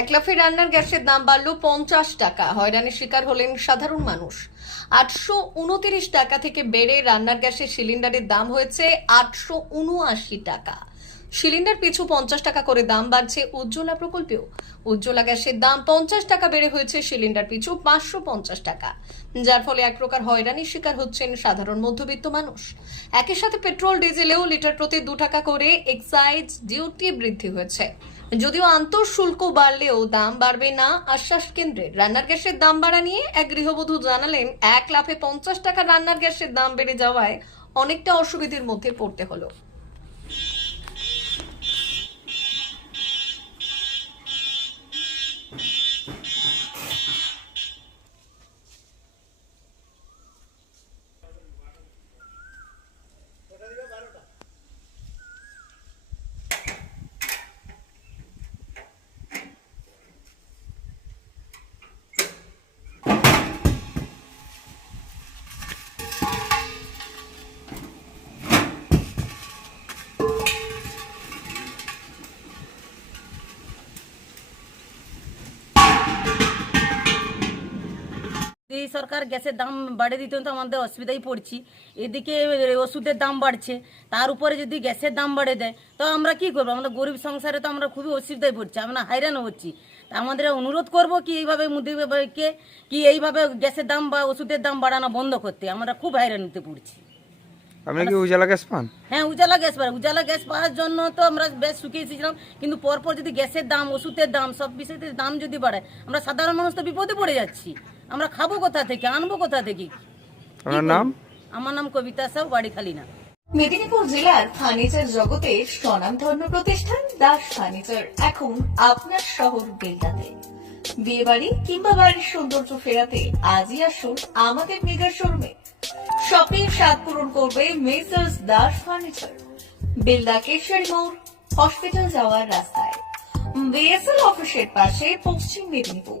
এক লাফে রান্নার গ্যাসের দাম বাড়লো পঞ্চাশ টাকা। হয়রানির শিকার হলেন সাধারণ মানুষ। আটশো উনতিরিশ টাকা থেকে বেড়ে রান্নার গ্যাসের সিলিন্ডারের দাম হয়েছে আটশো উনআশি টাকা। সিলিন্ডার পিছু পঞ্চাশ টাকা করে দাম বাড়ছে উজ্জ্বলা প্রকল্পেও। উজ্জ্বলা গ্যাসের দাম পঞ্চাশ টাকা বেড়ে হয়েছে, সিলিন্ডার পিছু পাঁচশো পঞ্চাশ টাকা। যার ফলে এক প্রকার হয়রানির শিকার হচ্ছেন সাধারণ মধ্যবিত্ত মানুষ। একই সাথে পেট্রোল, ডিজেলেও লিটার প্রতি দু টাকা করে এক্সাইজ ডিউটি বৃদ্ধি হয়েছে। যদিও আন্তঃশুল্ক বাড়লেও দাম বাড়বে না আশ্বাস কেন্দ্রের রান্নার গ্যাসের দাম বাড়া নিয়ে এক গৃহবধূ জানালেন, এক লাফে পঞ্চাশ টাকা রান্নার গ্যাসের দাম বেড়ে যাওয়ায় অনেকটা অসুবিধের মধ্যে পড়তে হলো। এই সরকার গ্যাসের দাম বাড়িয়ে দিত তো আমাদের অসুবিধায় পড়ছি। এদিকে ওষুধের দাম বাড়ছে তার উপরে যদি গ্যাসের দাম বাড়ে দেয় তো আমরা কি করব? আমরা গরিব সংসারে তো আমরা খুবই অসুবিধায় পড়ছি আমরা হয়রান হচ্ছি। তা আমাদের অনুরোধ করব কি এইভাবে মুদিকে কি এইভাবে গ্যাসের দাম বা ওষুধের দাম বাড়ানো বন্ধ করতে। আমরা খুব হাইরান হয়রানিতে পড়ছি। আপনি কি উজালা গ্যাস পান? হ্যাঁ উজালা গ্যাস উজালা গ্যাস পাওয়ার জন্য তো আমরা বেশ কিন্তু পরপর যদি গ্যাসের দাম ওষুধের দাম সব দাম যদি বাড়ে আমরা সাধারণ মানুষ তো বিপদে পড়ে যাচ্ছি। আমরা খাব কোথা থেকে? আনব কোথা থেকে? আপনার নাম? আমার নাম কবিতা সাউ বাড়ি খালি না মেদিনীপুর জেলার ফার্নিচার জগতের স্বনামধন্য প্রতিষ্ঠান দাস ফার্নিচার। এখন আপনার শহর বেলদাতে বিয়ে বাড়ি কিংবা বাড়ির সৌন্দর্য ফেরাতে আজই আসুন আমাদের মেগা শোরুমে। শপিং স্বাদ পূরণ করবে মেসার্স দাস ফার্নিচার। বেলদা কেশারি মোড় হসপিটাল যাওয়ার রাস্তায়। বিএসএল অফিসের পাশে পশ্চিম মেদিনীপুর।